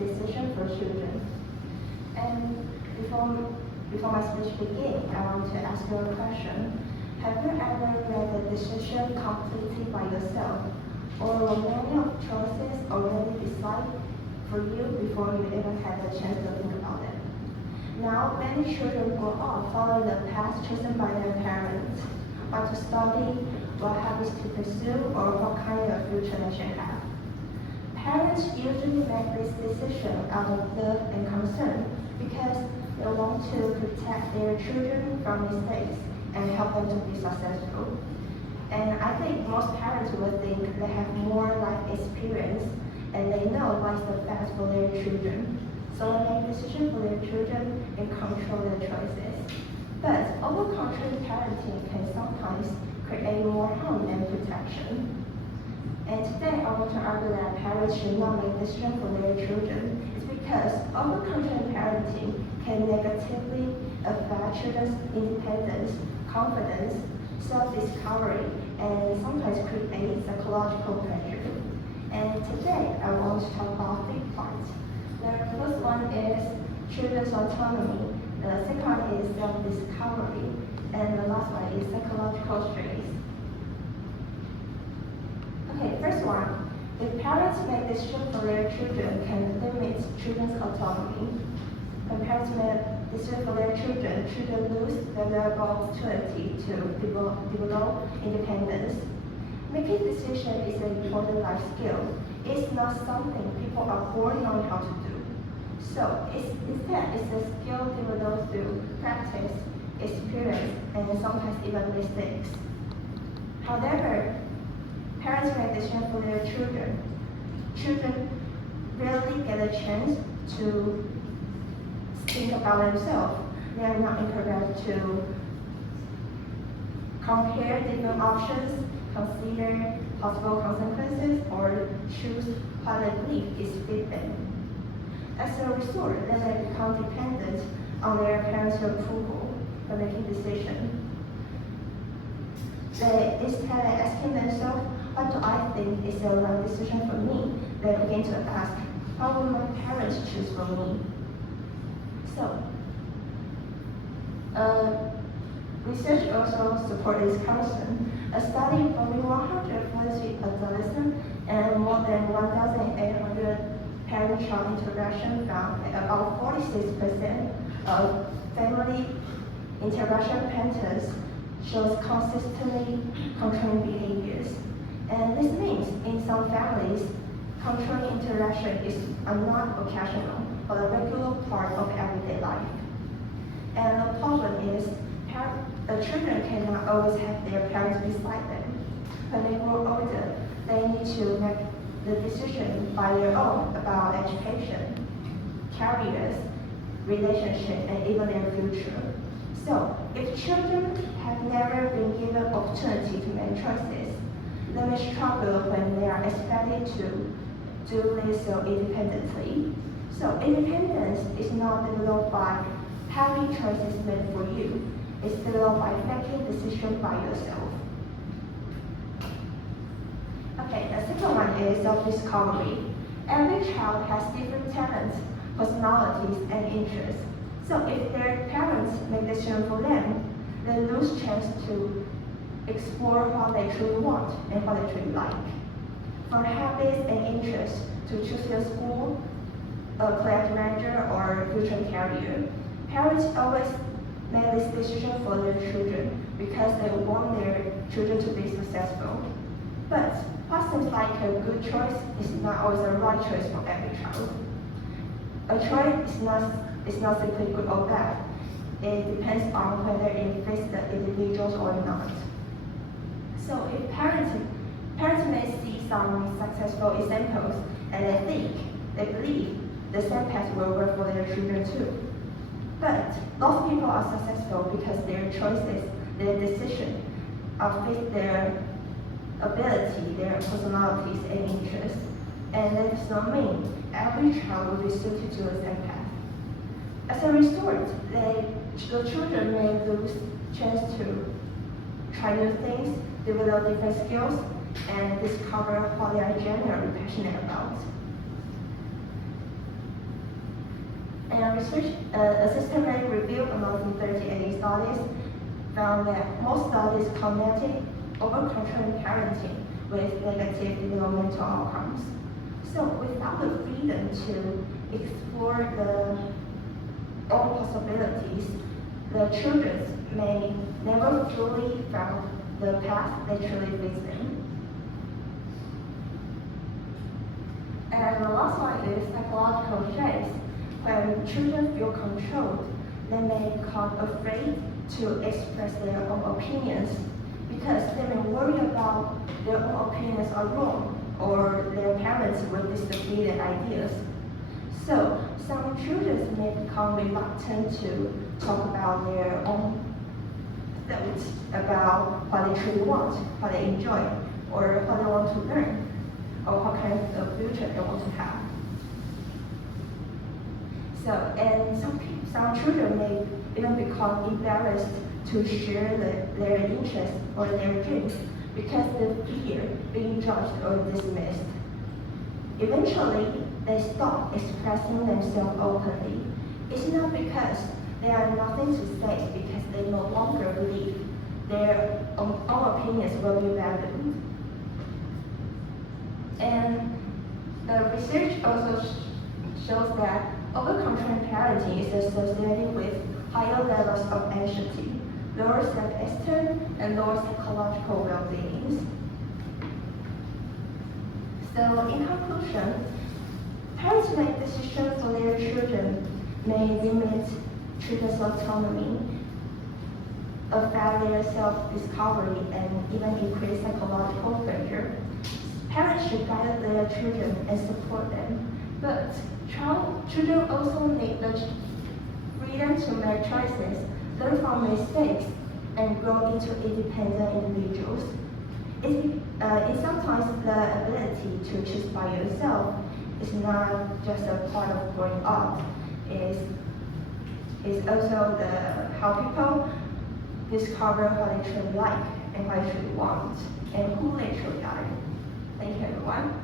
decision for children. And before my speech begins, I want to ask you a question. Have you ever made a decision completely by yourself, or were many of choices already decided for you before you even had the chance to think about it? Now, many children grow up following the path chosen by their parents, what to study, what habits to pursue, or what kind of future they should have. Parents usually make this decision out of love and concern because they want to protect their children from mistakes and help them to be successful. And I think most parents will think they have more life experience and they know what's the best for their children. So they make decisions for their children and control their choices. But over-controlling parenting can sometimes create more harm than protection. And today I want to argue that parents should not make decisions for their children. It's because over-controlling parenting can negatively affect children's independence, confidence, self-discovery, and sometimes create psychological pressure. And today I want to talk about 3 parts. The first one is children's autonomy, the second one is self-discovery, and the last one is psychological stress. Okay, first one, if parents make decisions for their children can limit children's autonomy. When parents make decisions for their children lose the valuable opportunity to develop independence. Making decisions is an important life skill. It's not something people are born knowing how to do. So instead, it's a skill developed through practice, experience, and sometimes even mistakes. However, parents make decisions for their children. Children rarely get a chance to think about themselves. They are not encouraged to compare different options, consider possible consequences, or choose what they believe is fit them. As a result, they may become dependent on their parents' approval for making decisions. Instead of asking themselves, what do I think is the right decision for me? They begin to ask, how will my parents choose for me? So, research also supports this concern. A study involving 140 adolescents and more than 1,800 parent-child interaction found that about 46% of family interaction patterns shows consistently controlling behaviors. And this means in some families, controlling interaction is not occasional, but a regular part of everyday life. And the problem is, children cannot always have their parents beside them. When they grow older, they need to make the decision by their own about education, careers, relationships, and even their future. So, if children have never been given opportunity to make choices, they may struggle when they are expected to do this so independently. So, independence is not developed by having choices made for you. It's developed by making decisions by yourself. Okay, the second one is self-discovery. Every child has different talents, personalities, and interests. So if their parents make decisions for them, they lose chance to explore what they truly want and what they truly like. From habits and interests to choose their school, a career major, or future career, parents always make this decision for their children because they want their children to be successful. But what seems like a good choice is not always the right choice for every child. A choice is not simply good or bad. It depends on whether it fits the individuals or not. So if parents may see some successful examples and they believe the same path will work for their children too. But most people are successful because their choices, their decisions, fit their ability, their personalities, and interests. And that does not mean every child will be suited to the same path. As a result, the children may lose chance to try new things, develop different skills, and discover what they are genuinely passionate about. And research, a systematic review among 38 studies found that most studies connected over-controlling parenting with negative developmental outcomes. So without the freedom to explore all possibilities, the children may never fully found the path that truly fits them. And the last one is psychological shapes. When children feel controlled, they may become afraid to express their own opinions because they may worry about their own opinions are wrong or their parents will disagree their ideas. So some children may become reluctant to talk about their own thoughts about what they truly want, what they enjoy, or what they want to learn, or what kind of future they want to have. So, and some children may even become embarrassed to share their interests or their dreams because they fear being judged or dismissed. Eventually, they stop expressing themselves openly. It's not because they have nothing to say, because they no longer believe their own opinions will be valued. And the research also shows that over-controlling parenting is associated with higher levels of anxiety, lower self-esteem, and lower psychological well-being. So in conclusion, parents make decisions for their children may limit children's autonomy, affect their self-discovery, and even increase psychological failure. Parents should guide their children and support them, but children also need the freedom to make choices, learn from mistakes, and grow into independent individuals. It's sometimes the ability to choose by yourself is not just a part of growing up. It's also how people discover what they truly like and what they truly want and who they truly are. Thank you, everyone.